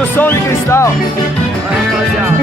no som de cristal. Vai, rapaziada.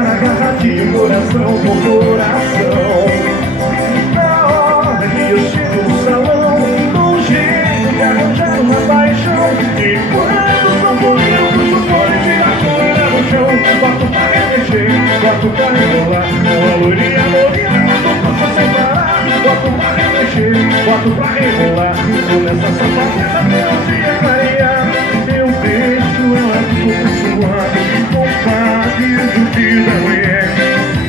Agarradinho, coração por coração. Na hora que eu chego no salão, dou um jeito de arranjar uma paixão. E quando sou bonito, supõe tirar a poeira no chão. Boto pra remexer, boto pra rebolar. Com a loirinha morrida, boto pra separar. Boto pra remexer, boto pra rebolar. Começa essa safadeza, meu dia clarear. Eu deixo ela de corpo suado, compadre do tio da mulher.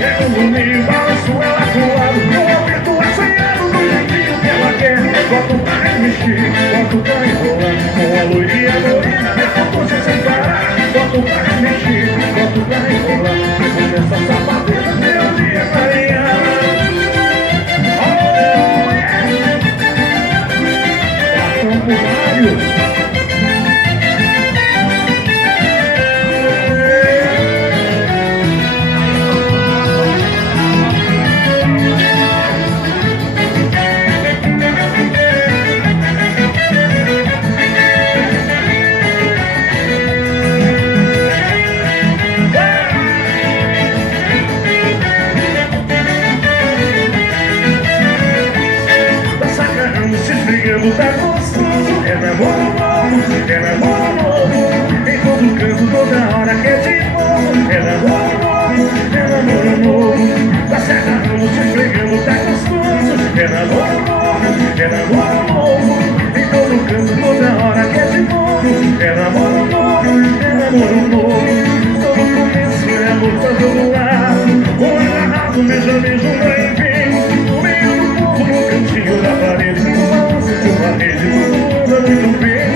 É um meio balanço, ela colado, com aperto assanhado no jeitinho que ela quer. Boto pra remexer, boto pra enrolar. Com a loirinha morena, boto sem separar. Boto pra remexer, boto pra enrolar. Começa a safadeza, meu dia clarear. Oh, yeah! Cartão pro Mário. Tá gostoso, é namoro novo, é namoro novo. Em todo canto, toda hora que é de novo. É namoro novo, é namoro novo. Tá se agarrando, se esfregando, tá gostoso. é namoro novo, em todo canto, toda hora que é de novo. É namoro novo, todo começo é amor pra todo lado. Um agarrado, beijo, vai vir, no meio do povo, no cantinho da parede, no balanço de uma rede, tudo anda muito bem.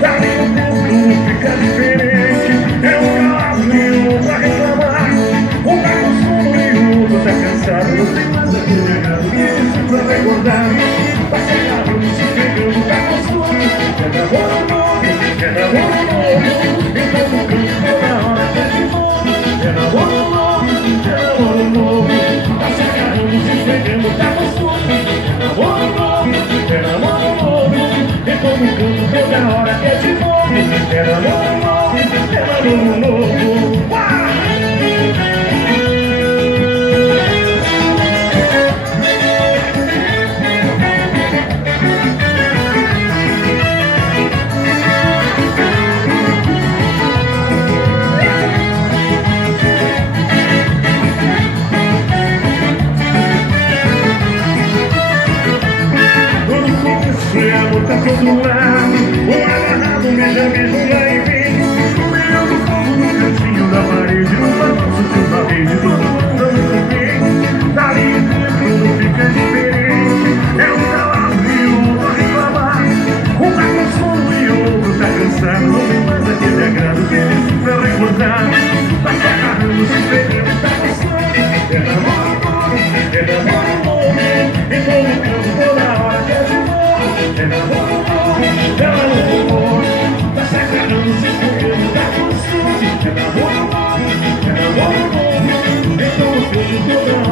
Dali o tempo fica diferente, é um calado e o outro a reclamar. Um tá com sono e o outro tá cansado, não tem mais aquele agrado que isso pra recordar. Tá chegando, se pegando, tá com sono. É namoro novo, em todo canto, toda hora que é de novo. É namoro novo, tá chegando, se pegando, tá com sono. É namoro novo, em todo canto, toda hora que é de novo. É namoro novo. Tá todo lado, um agarrado, beijo, lá e vem. No meio do povo, no cantinho da parede, no balanço de uma rede, todo mundo anda bem. Dali dentro não fica diferente, é um calado e o outro a reclamar. Um tá com sono e o outro tá cansado, não tem mais aquele agrado que ele pra recordar. Tá se agarrando, se pegando, tá com sono. É namoro novo, em todo canto, toda hora que é de novo. É namoro novo, tá sacanando, se pegando, tá com sono. É namoro novo, em todo canto, toda hora.